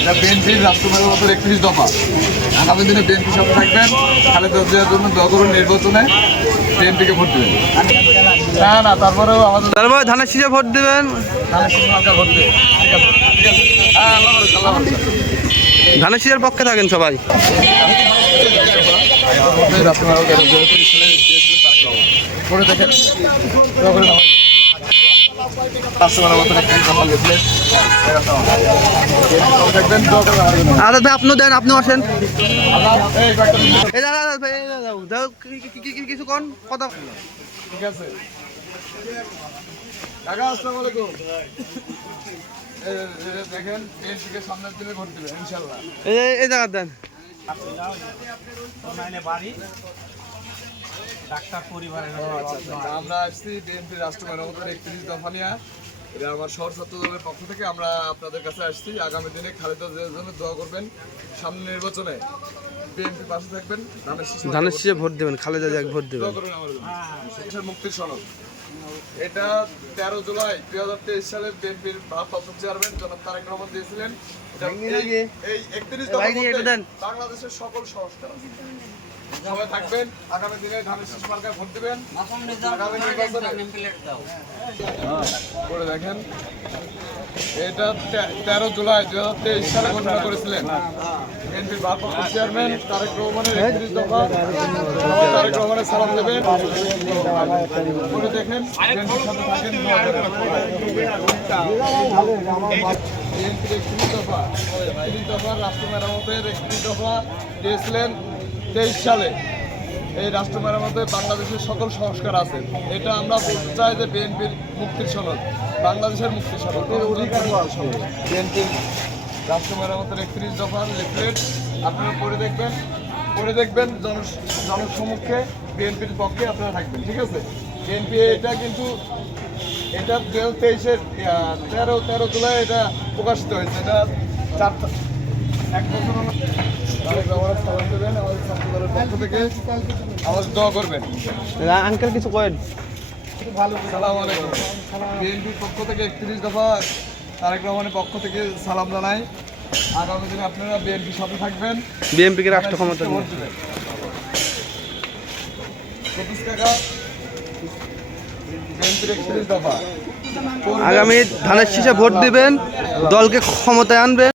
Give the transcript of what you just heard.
এটা বিএনপির রাষ্ট্রমের মতো একত্রিশ দফা। আগামী দিনে বিএনপি সাথে থাকবেন খালেদা জিয়ার জন্য দোয়া নির্বাচনে বিএনপিকে ভোট দেবেন। না না তারপরেও আমাদের তারপর ধানের শীষে ভোট দেবেন। ধানের শীষ ভোট ঠিক আছে। হ্যাঁ। ধানের শীষের পক্ষে থাকেন সবাই। রাষ্ট্রমের মতো দুই আচ্ছা ভাই আপনিও দেন আপনিও আসেন। কিছু কোন? কথা ঠিক আছে। কাকা আসসালামু আলাইকুম। এই যে দেখেন সামনের দিনে ভোট দিবেন এই এই- জায়গা দেন। ও আচ্ছা আচ্ছা আমরা আসছি বিএনপি রাষ্ট্র একত্রিশ দফা নিয়ে। এটা আমার শহর ছাত্র দলের পক্ষ থেকে আমরা আপনাদের কাছে আসছি। আগামী দিনে খালেদা জিয়ার জন্য দোয়া করবেন। সামনে নির্বাচনে বিএনপি পাশে থাকবেন। ধানের শীষ ভোট দেবেন। খালেদা জিয়াকে ভোট দেবেন। জন্য। দেশের মুক্তির সনদ। এটা তেরো জুলাই দুই হাজার তেইশ সালে বিএনপির ভারপ্রাপ্ত চেয়ারম্যান জনাব তারেক রহমান দিয়েছিলেন। এই- একত্রিশ। বাংলাদেশের সকল সংস্কার। সবাই থাকবেন আগামী দিনে ধানের শীষ মার্কায় ভোট দিবেন। আগামী নির্বাচনে দেখেন এটা তেরো জুলাই দুই হাজার তেইশ সালে ঘোষণা করেছিলেন। বিএনপির ভারপ্রাপ্ত চেয়ারম্যান তারেক রহমানের একত্রিশ দফা। তারেক রহমানের সালাম দেবেন। করে দেখেন। বিএনপির একত্রিশ দফা একত্রিশ দফা রাষ্ট্র মেরামতের একত্রিশ দফা দিয়েছিলেন। তেইশ সালে এই রাষ্ট্র মেরামতে বাংলাদেশের সকল সংস্কার আছে। এটা আমরা বলতে চাই যে বিএনপির মুক্তির সনদ। বাংলাদেশের মুক্তির সনদ অধিকার বিএনপির রাষ্ট্র মেরামতের একত্রিশ দফার লিফলেট আপনারা পড়ে দেখবেন পড়ে দেখবেন জন জনসমক্ষে বিএনপির পক্ষে আপনারা থাকবেন ঠিক আছে? বিএনপি এটা কিন্তু এটা দু হাজার তেইশের তেরো তেরো জুলাই এটা প্রকাশিত হয়েছে। এটা চার এক বছর রহমানের সালাম দেবেন আমাদের পক্ষ থেকে আমাদের দোয়া করবেন। আঙ্কেল কিছু কয়েন। সালাম আলাইকুম। বিএনপির পক্ষ থেকে একত্রিশ দফা তারেক রহমানের পক্ষ থেকে সালাম জানাই। আগামী দিনে আপনারা বিএনপির সাথে থাকবেন। বিএনপিকে রাষ্ট্র ক্ষমতা আগামী ধানের শীষে ভোট দিবেন দলকে ক্ষমতায় আনবেন।